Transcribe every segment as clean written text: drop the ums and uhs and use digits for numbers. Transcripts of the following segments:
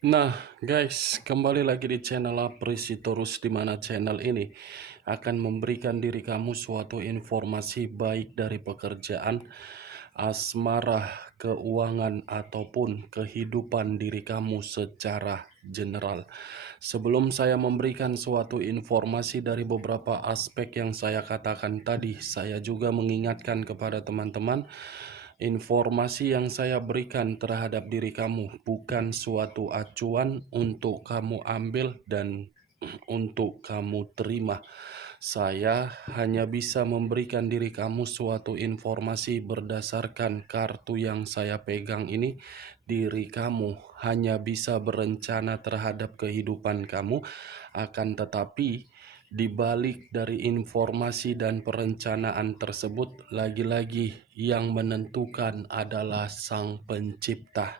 Nah, guys, kembali lagi di channel Aprisitorus, di mana channel ini akan memberikan diri kamu suatu informasi baik dari pekerjaan, asmara, keuangan, ataupun kehidupan diri kamu secara general. Sebelum saya memberikan suatu informasi dari beberapa aspek yang saya katakan tadi, saya juga mengingatkan kepada teman-teman, informasi yang saya berikan terhadap diri kamu bukan suatu acuan untuk kamu ambil dan untuk kamu terima. Saya hanya bisa memberikan diri kamu suatu informasi berdasarkan kartu yang saya pegang ini. Diri kamu hanya bisa berencana terhadap kehidupan kamu, akan tetapi di balik dari informasi dan perencanaan tersebut, lagi-lagi yang menentukan adalah Sang Pencipta.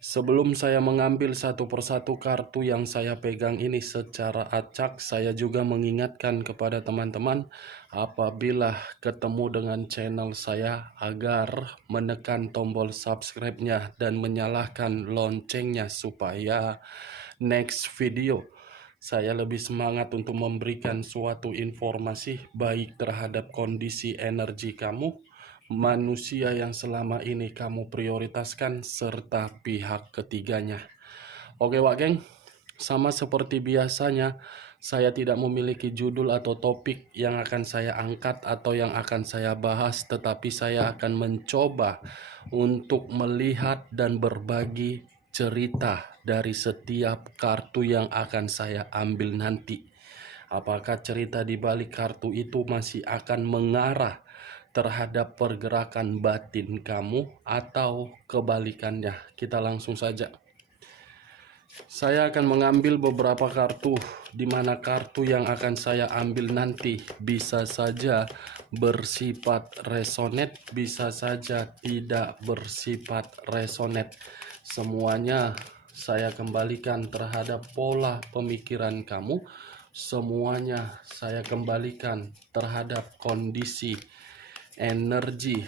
Sebelum saya mengambil satu persatu kartu yang saya pegang ini secara acak, saya juga mengingatkan kepada teman-teman apabila ketemu dengan channel saya agar menekan tombol subscribe-nya dan menyalakan loncengnya supaya next video saya lebih semangat untuk memberikan suatu informasi baik terhadap kondisi energi kamu, manusia yang selama ini kamu prioritaskan, serta pihak ketiganya. Oke Wak Geng, sama seperti biasanya, saya tidak memiliki judul atau topik yang akan saya angkat atau yang akan saya bahas, tetapi saya akan mencoba untuk melihat dan berbagi cerita dari setiap kartu yang akan saya ambil nanti. Apakah cerita di balik kartu itu masih akan mengarah terhadap pergerakan batin kamu atau kebalikannya? Kita langsung saja. Saya akan mengambil beberapa kartu, di mana kartu yang akan saya ambil nanti bisa saja bersifat resonate, bisa saja tidak bersifat resonate. Semuanya saya kembalikan terhadap pola pemikiran kamu. Semuanya saya kembalikan terhadap kondisi energi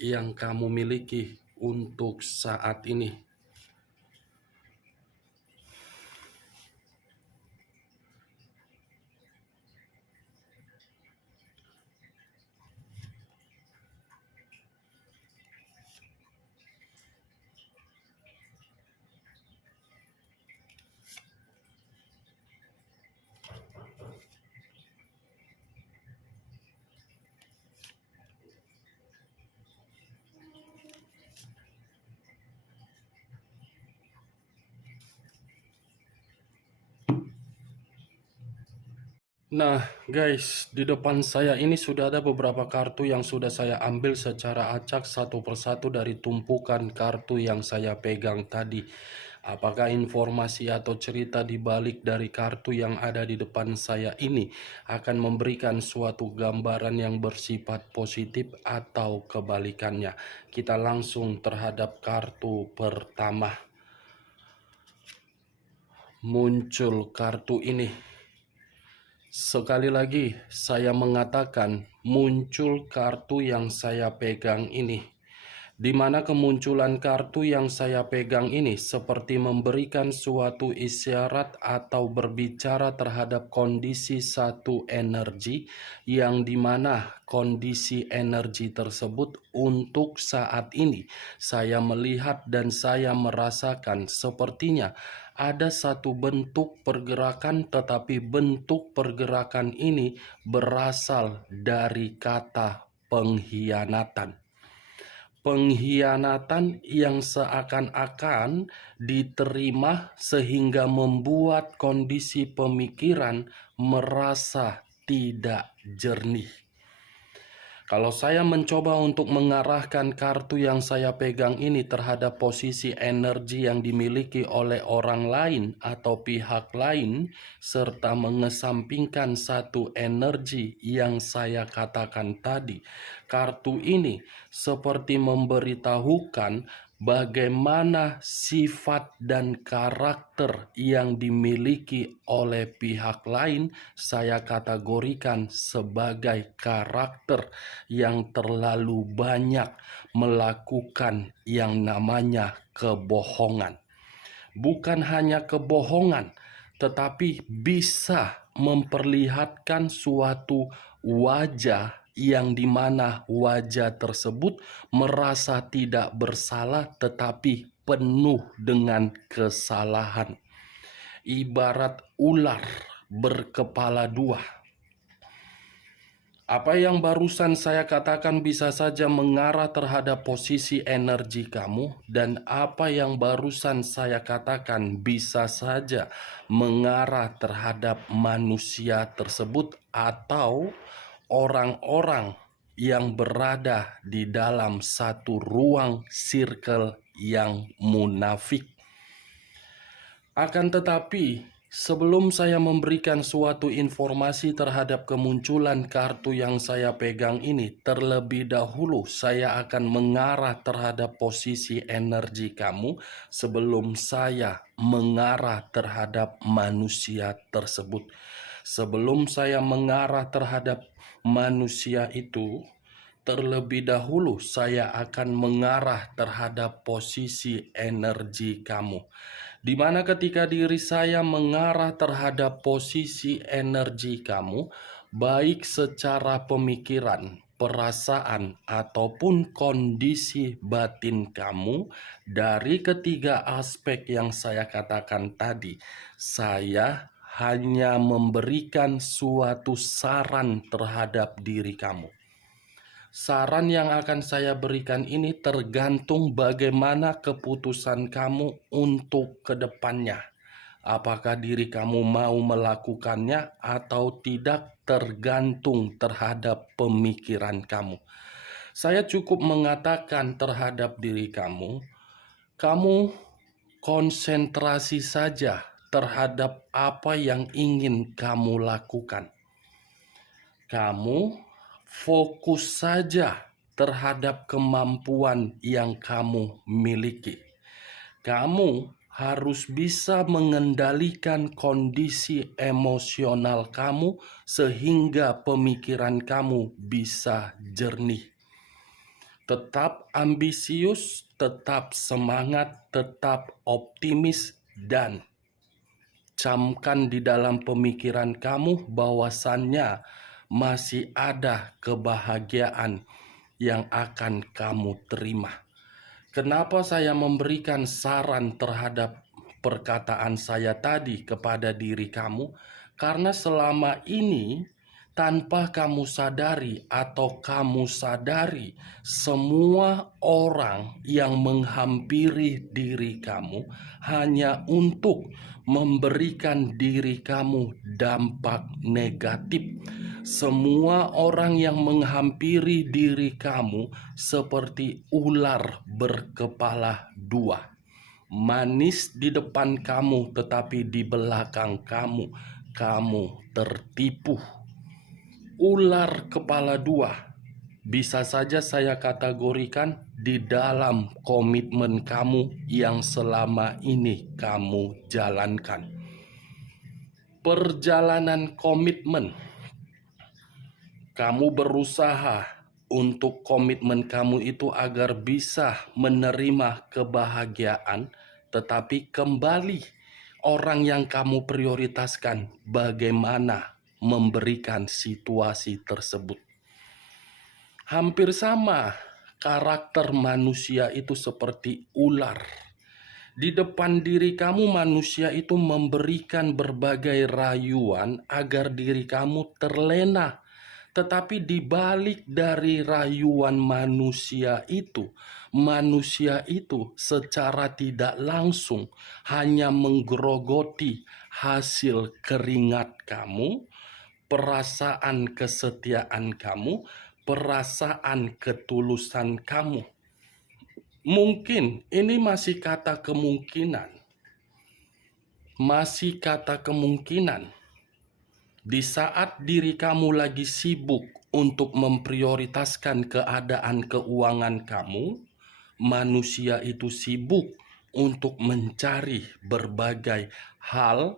yang kamu miliki untuk saat ini. Nah guys, di depan saya ini sudah ada beberapa kartu yang sudah saya ambil secara acak satu persatu dari tumpukan kartu yang saya pegang tadi. Apakah informasi atau cerita di balik dari kartu yang ada di depan saya ini akan memberikan suatu gambaran yang bersifat positif atau kebalikannya? Kita langsung terhadap kartu pertama. Muncul kartu ini. Sekali lagi, saya mengatakan muncul kartu yang saya pegang ini, di mana kemunculan kartu yang saya pegang ini seperti memberikan suatu isyarat atau berbicara terhadap kondisi satu energi, yang dimana kondisi energi tersebut untuk saat ini saya melihat dan saya merasakan sepertinya ada satu bentuk pergerakan, tetapi bentuk pergerakan ini berasal dari kata pengkhianatan. Pengkhianatan yang seakan-akan diterima sehingga membuat kondisi pemikiran merasa tidak jernih. Kalau saya mencoba untuk mengarahkan kartu yang saya pegang ini terhadap posisi energi yang dimiliki oleh orang lain atau pihak lain, serta mengesampingkan satu energi yang saya katakan tadi, kartu ini seperti memberitahukan bagaimana sifat dan karakter yang dimiliki oleh pihak lain saya kategorikan sebagai karakter yang terlalu banyak melakukan yang namanya kebohongan. bukan hanya kebohongan, tetapi bisa memperlihatkan suatu wajah yang dimana wajah tersebut merasa tidak bersalah tetapi penuh dengan kesalahan. Ibarat ular berkepala dua. Apa yang barusan saya katakan bisa saja mengarah terhadap posisi energi kamu, dan apa yang barusan saya katakan bisa saja mengarah terhadap manusia tersebut atau orang-orang yang berada di dalam satu ruang circle yang munafik. Akan tetapi, sebelum saya memberikan suatu informasi terhadap kemunculan kartu yang saya pegang ini, terlebih dahulu saya akan mengarah terhadap posisi energi kamu sebelum saya mengarah terhadap manusia tersebut. Sebelum saya mengarah terhadap manusia itu, terlebih dahulu saya akan mengarah terhadap posisi energi kamu. Di mana ketika diri saya mengarah terhadap posisi energi kamu, baik secara pemikiran, perasaan, ataupun kondisi batin kamu, dari ketiga aspek yang saya katakan tadi, saya hanya memberikan suatu saran terhadap diri kamu. Saran yang akan saya berikan ini tergantung bagaimana keputusan kamu untuk kedepannya. Apakah diri kamu mau melakukannya atau tidak, tergantung terhadap pemikiran kamu. Saya cukup mengatakan terhadap diri kamu, kamu konsentrasi saja terhadap apa yang ingin kamu lakukan. Kamu fokus saja terhadap kemampuan yang kamu miliki. Kamu harus bisa mengendalikan kondisi emosional kamu sehingga pemikiran kamu bisa jernih. Tetap ambisius, tetap semangat, tetap optimis, dan camkan di dalam pemikiran kamu bahwasannya masih ada kebahagiaan yang akan kamu terima. Kenapa saya memberikan saran terhadap perkataan saya tadi kepada diri kamu? Karena selama ini tanpa kamu sadari atau kamu sadari, semua orang yang menghampiri diri kamu hanya untuk memberikan diri kamu dampak negatif. Semua orang yang menghampiri diri kamu seperti ular berkepala dua. Manis di depan kamu, tetapi di belakang kamu tertipu. Ular kepala dua bisa saja saya kategorikan di dalam komitmen kamu yang selama ini kamu jalankan. Perjalanan komitmen, kamu berusaha untuk komitmen kamu itu agar bisa menerima kebahagiaan, tetapi kembali orang yang kamu prioritaskan bagaimana memberikan situasi tersebut. Hampir sama, karakter manusia itu seperti ular. Di depan diri kamu manusia itu memberikan berbagai rayuan agar diri kamu terlena. Tetapi di balik dari rayuan manusia itu secara tidak langsung hanya menggerogoti hasil keringat kamu, perasaan kesetiaan kamu, perasaan ketulusan kamu. Mungkin ini masih kata kemungkinan. Di saat diri kamu lagi sibuk untuk memprioritaskan keadaan keuangan kamu, manusia itu sibuk untuk mencari berbagai hal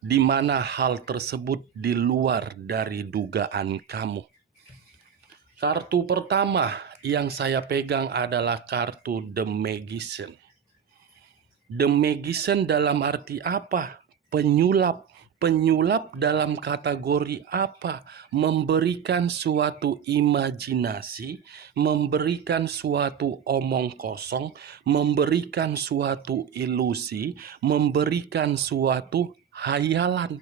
di mana hal tersebut di luar dari dugaan kamu. Kartu pertama yang saya pegang adalah kartu The Magician. The magician dalam arti apa? Penyulap. Penyulap dalam kategori apa? Memberikan suatu imajinasi, memberikan suatu omong kosong, memberikan suatu ilusi, memberikan suatu hayalan.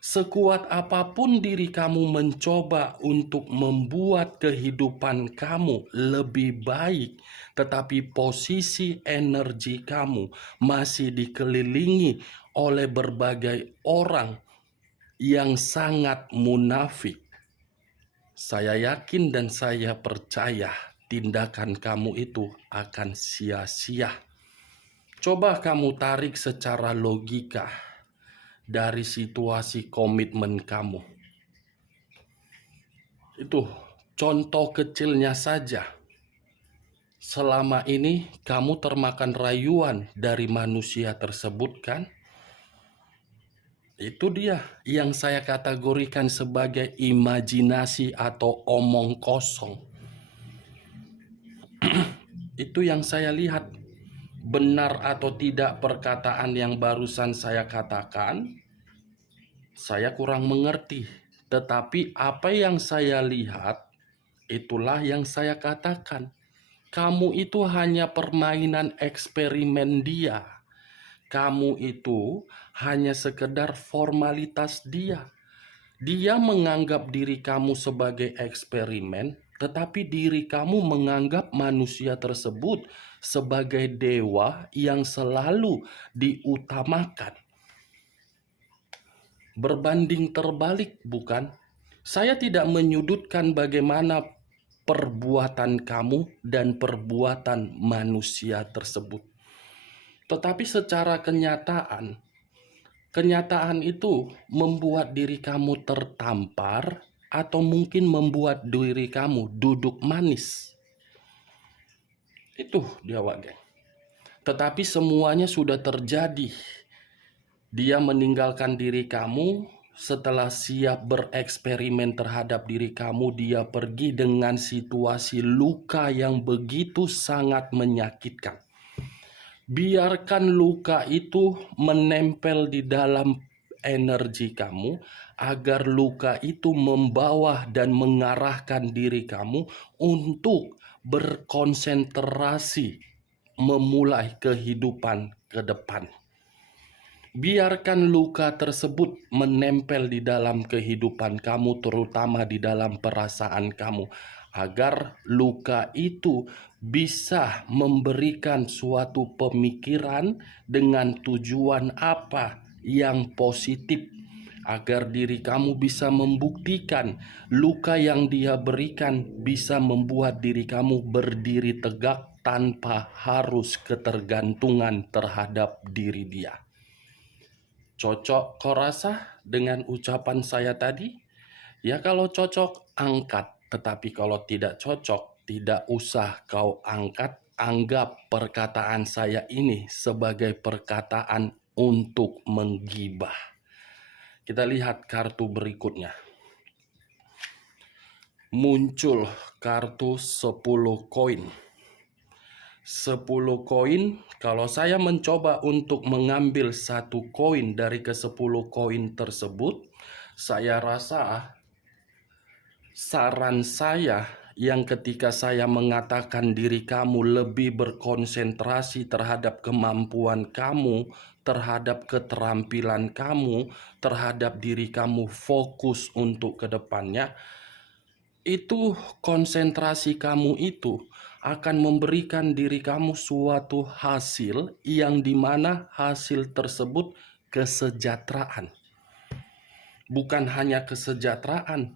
Sekuat apapun diri kamu mencoba untuk membuat kehidupan kamu lebih baik, tetapi posisi energi kamu masih dikelilingi oleh berbagai orang yang sangat munafik. Saya yakin dan saya percaya tindakan kamu itu akan sia-sia. Coba kamu tarik secara logika dari situasi komitmen kamu. Itu contoh kecilnya saja. Selama ini kamu termakan rayuan dari manusia tersebut kan? Itu dia yang saya kategorikan sebagai imajinasi atau omong kosong. Itu yang saya lihat. Benar atau tidak perkataan yang barusan saya katakan, saya kurang mengerti. Tetapi apa yang saya lihat, itulah yang saya katakan. Kamu itu hanya permainan eksperimen dia. Kamu itu hanya sekedar formalitas dia. Dia menganggap diri kamu sebagai eksperimen, tetapi diri kamu menganggap manusia tersebut sebagai dewa yang selalu diutamakan. Berbanding terbalik, bukan? Saya tidak menyudutkan bagaimana perbuatan kamu dan perbuatan manusia tersebut. Tetapi secara kenyataan itu membuat diri kamu tertampar atau mungkin membuat diri kamu duduk manis. Itu dia, Wak Geng. Tetapi semuanya sudah terjadi. Dia meninggalkan diri kamu. Setelah siap bereksperimen terhadap diri kamu, dia pergi dengan situasi luka yang begitu sangat menyakitkan. Biarkan luka itu menempel di dalam energi kamu, agar luka itu membawa dan mengarahkan diri kamu untuk berkonsentrasi memulai kehidupan ke depan. Biarkan luka tersebut menempel di dalam kehidupan kamu, terutama di dalam perasaan kamu, agar luka itu bisa memberikan suatu pemikiran dengan tujuan apa yang positif, agar diri kamu bisa membuktikan luka yang dia berikan bisa membuat diri kamu berdiri tegak tanpa harus ketergantungan terhadap diri dia. Cocok kau rasa dengan ucapan saya tadi? Ya kalau cocok, angkat. Tetapi kalau tidak cocok, tidak usah kau angkat. Anggap perkataan saya ini sebagai perkataan untuk menggibah. Kita lihat kartu berikutnya. Muncul kartu 10 koin. 10 koin, kalau saya mencoba untuk mengambil satu koin dari ke-10 koin tersebut, saya rasa saran saya yang ketika saya mengatakan diri kamu lebih berkonsentrasi terhadap kemampuan kamu, terhadap keterampilan kamu, terhadap diri kamu fokus untuk kedepannya, itu konsentrasi kamu itu akan memberikan diri kamu suatu hasil yang dimana hasil tersebut kesejahteraan. Bukan hanya kesejahteraan,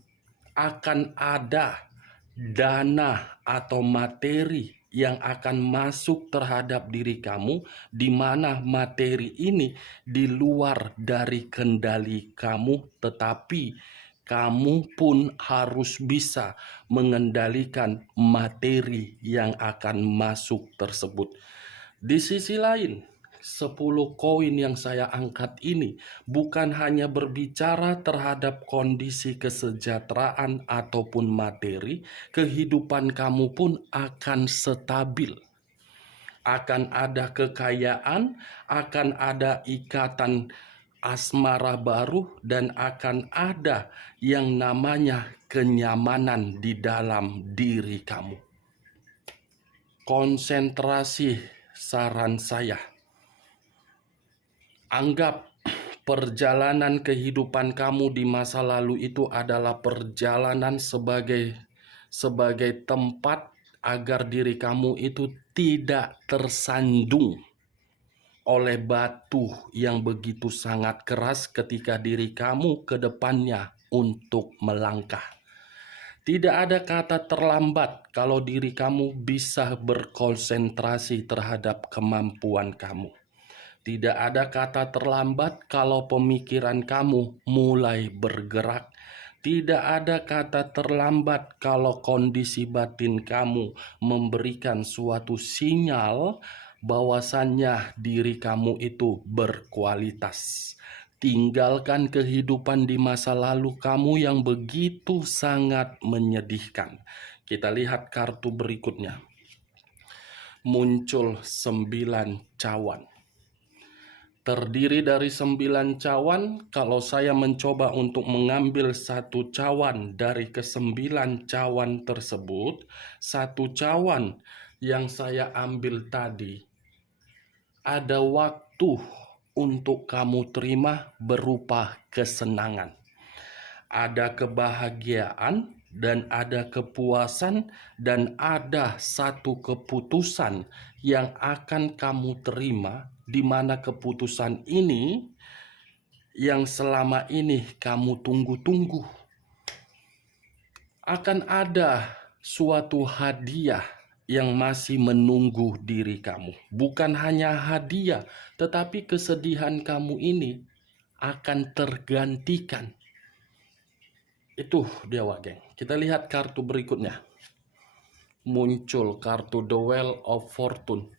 akan ada dana atau materi yang akan masuk terhadap diri kamu, di mana materi ini di luar dari kendali kamu, tetapi kamu pun harus bisa mengendalikan materi yang akan masuk tersebut. Di sisi lain, 10 koin yang saya angkat ini bukan hanya berbicara terhadap kondisi kesejahteraan ataupun materi, kehidupan kamu pun akan stabil. akan ada kekayaan, akan ada ikatan asmara baru, dan akan ada yang namanya kenyamanan di dalam diri kamu. Konsentrasi saran saya. Anggap perjalanan kehidupan kamu di masa lalu itu adalah perjalanan sebagai tempat agar diri kamu itu tidak tersandung oleh batu yang begitu sangat keras ketika diri kamu ke depannya untuk melangkah. Tidak ada kata terlambat kalau diri kamu bisa berkonsentrasi terhadap kemampuan kamu. Tidak ada kata terlambat kalau pemikiran kamu mulai bergerak. Tidak ada kata terlambat kalau kondisi batin kamu memberikan suatu sinyal bahwasannya diri kamu itu berkualitas. Tinggalkan kehidupan di masa lalu kamu yang begitu sangat menyedihkan. Kita lihat kartu berikutnya. Muncul 9 cawan. Terdiri dari 9 cawan. Kalau saya mencoba untuk mengambil satu cawan dari ke-9 cawan tersebut, satu cawan yang saya ambil tadi, ada waktu untuk kamu terima berupa kesenangan. Ada kebahagiaan dan ada kepuasan dan ada satu keputusan yang akan kamu terima, di mana keputusan ini yang selama ini kamu tunggu-tunggu. Akan ada suatu hadiah yang masih menunggu diri kamu. Bukan hanya hadiah, tetapi kesedihan kamu ini akan tergantikan. Itu dia, geng. Kita lihat kartu berikutnya. Muncul kartu The Wheel of Fortune.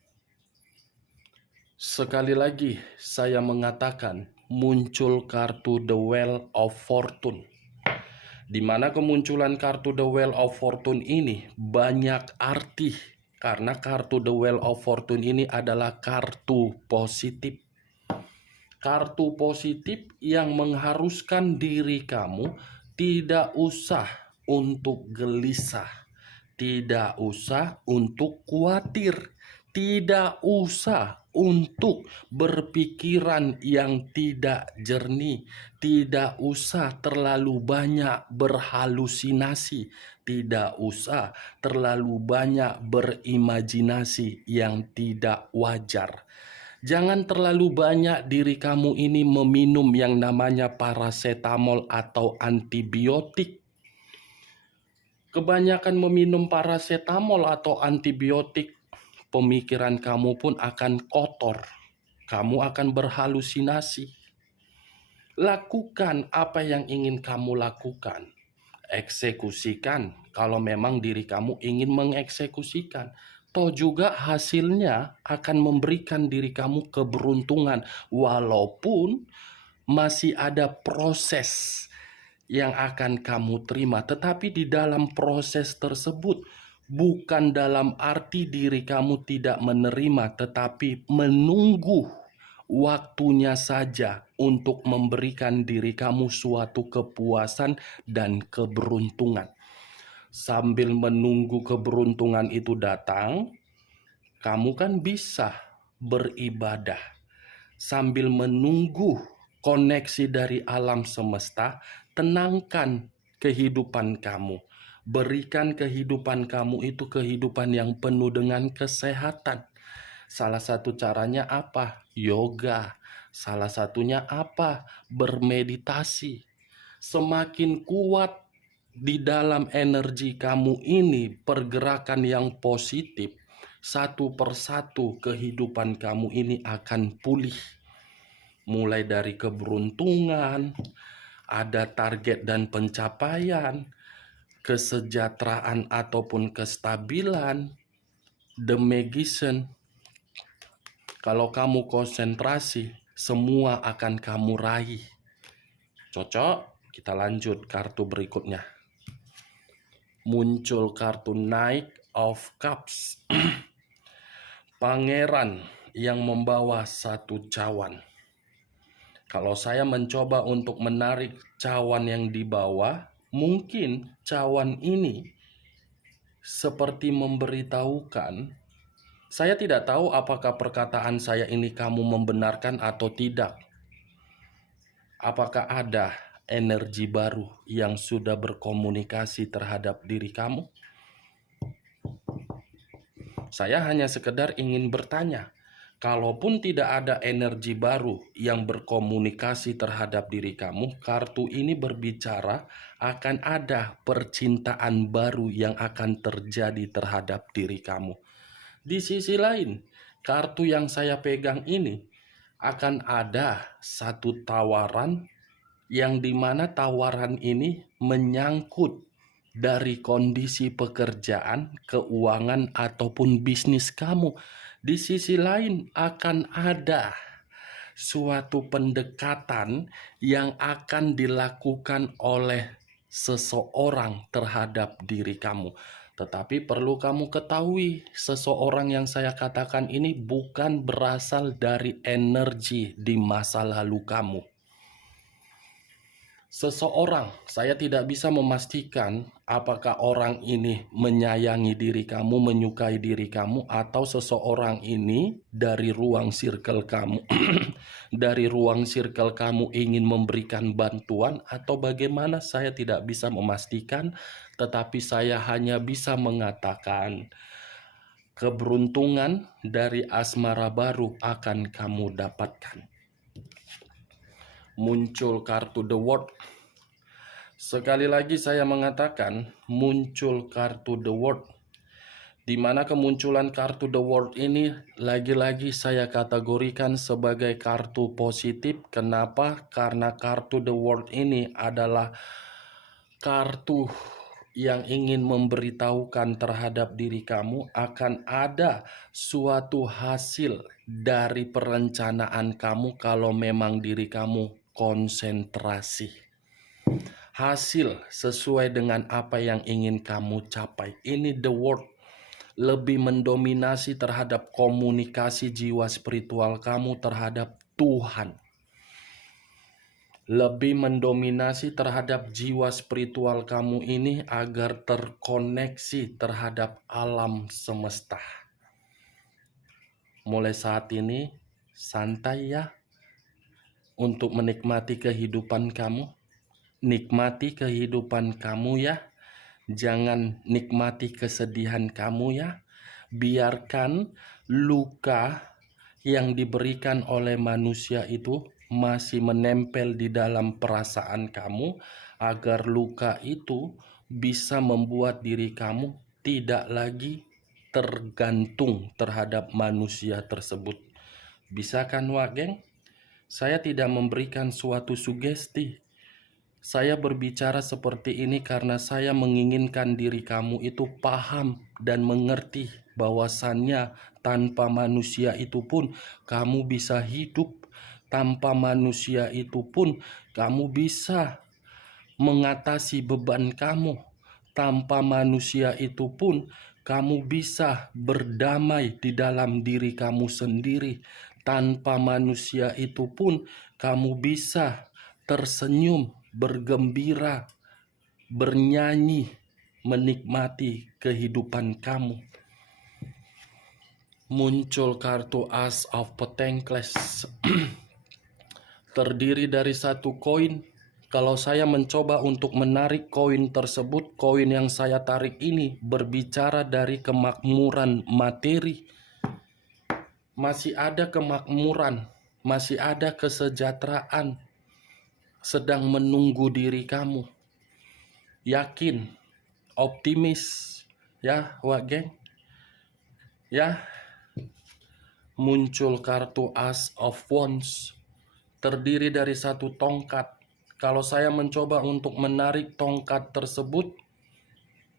Sekali lagi saya mengatakan muncul kartu The Wheel of Fortune. Di mana kemunculan kartu The Wheel of Fortune ini banyak arti, karena kartu The Wheel of Fortune ini adalah kartu positif. Kartu positif yang mengharuskan diri kamu tidak usah untuk gelisah, tidak usah untuk khawatir, tidak usah untuk berpikiran yang tidak jernih, tidak usah terlalu banyak berhalusinasi, tidak usah terlalu banyak berimajinasi yang tidak wajar. Jangan terlalu banyak diri kamu ini meminum yang namanya paracetamol atau antibiotik. Kebanyakan meminum paracetamol atau antibiotik, pemikiran kamu pun akan kotor. Kamu akan berhalusinasi. Lakukan apa yang ingin kamu lakukan. Eksekusikan kalau memang diri kamu ingin mengeksekusikan. Toh juga hasilnya akan memberikan diri kamu keberuntungan, walaupun masih ada proses yang akan kamu terima. Tetapi di dalam proses tersebut bukan dalam arti diri kamu tidak menerima, tetapi menunggu waktunya saja untuk memberikan diri kamu suatu kepuasan dan keberuntungan. Sambil menunggu keberuntungan itu datang, kamu kan bisa beribadah. Sambil menunggu koneksi dari alam semesta, tenangkan kehidupan kamu. Berikan kehidupan kamu itu kehidupan yang penuh dengan kesehatan. Salah satu caranya apa? Yoga. Salah satunya apa? Bermeditasi. Semakin kuat di dalam energi kamu ini pergerakan yang positif, satu persatu kehidupan kamu ini akan pulih. Mulai dari keberuntungan, ada target dan pencapaian, kesejahteraan ataupun kestabilan, the magician. Kalau kamu konsentrasi, semua akan kamu raih. Cocok? Kita lanjut kartu berikutnya. Muncul kartu Knight of Cups. pangeran yang membawa satu cawan. Kalau saya mencoba untuk menarik cawan yang dibawa, mungkin cawan ini seperti memberitahukan, saya tidak tahu apakah perkataan saya ini kamu membenarkan atau tidak. Apakah ada energi baru yang sudah berkomunikasi terhadap diri kamu? Saya hanya sekedar ingin bertanya, kalaupun tidak ada energi baru yang berkomunikasi terhadap diri kamu, kartu ini berbicara akan ada percintaan baru yang akan terjadi terhadap diri kamu. Di sisi lain, kartu yang saya pegang ini akan ada satu tawaran yang dimana tawaran ini menyangkut dari kondisi pekerjaan, keuangan, ataupun bisnis kamu. Di sisi lain akan ada suatu pendekatan yang akan dilakukan oleh seseorang terhadap diri kamu. Tetapi perlu kamu ketahui, seseorang yang saya katakan ini bukan berasal dari energi di masa lalu kamu. Seseorang, saya tidak bisa memastikan apakah orang ini menyayangi diri kamu, menyukai diri kamu, atau seseorang ini dari ruang circle kamu, dari ruang circle kamu ingin memberikan bantuan atau bagaimana, saya tidak bisa memastikan, tetapi saya hanya bisa mengatakan keberuntungan dari asmara baru akan kamu dapatkan. Muncul kartu The World. Sekali lagi saya mengatakan muncul kartu The World. Di mana kemunculan kartu The World ini lagi-lagi saya kategorikan sebagai kartu positif. Kenapa? Karena kartu The World ini adalah kartu yang ingin memberitahukan terhadap diri kamu akan ada suatu hasil dari perencanaan kamu kalau memang diri kamu konsentrasi. Hasil sesuai dengan apa yang ingin kamu capai. Ini The World lebih mendominasi terhadap komunikasi jiwa spiritual kamu terhadap Tuhan. Lebih mendominasi terhadap jiwa spiritual kamu ini agar terkoneksi terhadap alam semesta. Mulai saat ini santai ya untuk menikmati kehidupan kamu. Nikmati kehidupan kamu ya. Jangan nikmati kesedihan kamu ya. Biarkan luka yang diberikan oleh manusia itu masih menempel di dalam perasaan kamu, agar luka itu bisa membuat diri kamu tidak lagi tergantung terhadap manusia tersebut. Bisa kan, Wak Geng? Saya tidak memberikan suatu sugesti. Saya berbicara seperti ini karena saya menginginkan diri kamu itu paham dan mengerti bahwasannya tanpa manusia itu pun kamu bisa hidup. Tanpa manusia itu pun kamu bisa mengatasi beban kamu. Tanpa manusia itu pun kamu bisa berdamai di dalam diri kamu sendiri. Tanpa manusia itu pun kamu bisa tersenyum, bergembira, bernyanyi, menikmati kehidupan kamu. Muncul kartu Ace of Pentacles. Terdiri dari satu koin. Kalau saya mencoba untuk menarik koin tersebut, koin yang saya tarik ini berbicara dari kemakmuran materi. Masih ada kemakmuran, masih ada kesejahteraan sedang menunggu diri kamu. Yakin, optimis, ya, Wak Geng. Ya, muncul kartu Ace of Wands. Terdiri dari satu tongkat. Kalau saya mencoba untuk menarik tongkat tersebut,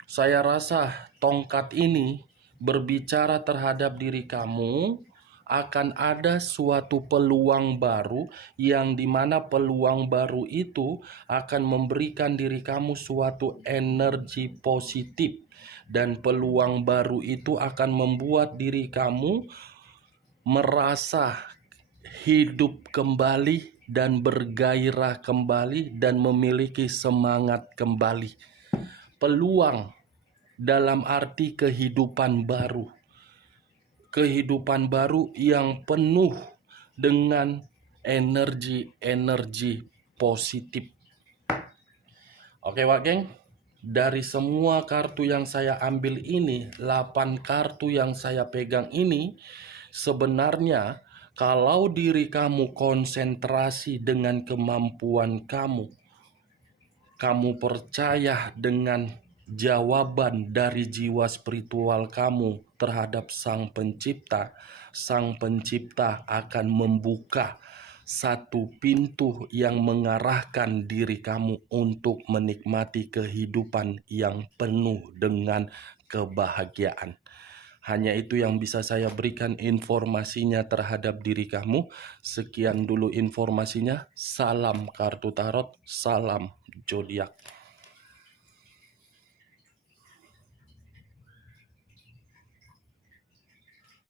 saya rasa tongkat ini berbicara terhadap diri kamu. Akan ada suatu peluang baru yang dimana peluang baru itu akan memberikan diri kamu suatu energi positif. Dan peluang baru itu akan membuat diri kamu merasa hidup kembali dan bergairah kembali dan memiliki semangat kembali. Peluang dalam arti kehidupan baru. Kehidupan baru yang penuh dengan energi-energi positif. Oke Wak Geng, dari semua kartu yang saya ambil ini, 8 kartu yang saya pegang ini, sebenarnya kalau diri kamu konsentrasi dengan kemampuan kamu, kamu percaya dengan jawaban dari jiwa spiritual kamu terhadap Sang Pencipta akan membuka satu pintu yang mengarahkan diri kamu untuk menikmati kehidupan yang penuh dengan kebahagiaan. Hanya itu yang bisa saya berikan informasinya terhadap diri kamu. Sekian dulu informasinya. Salam kartu tarot, salam zodiak.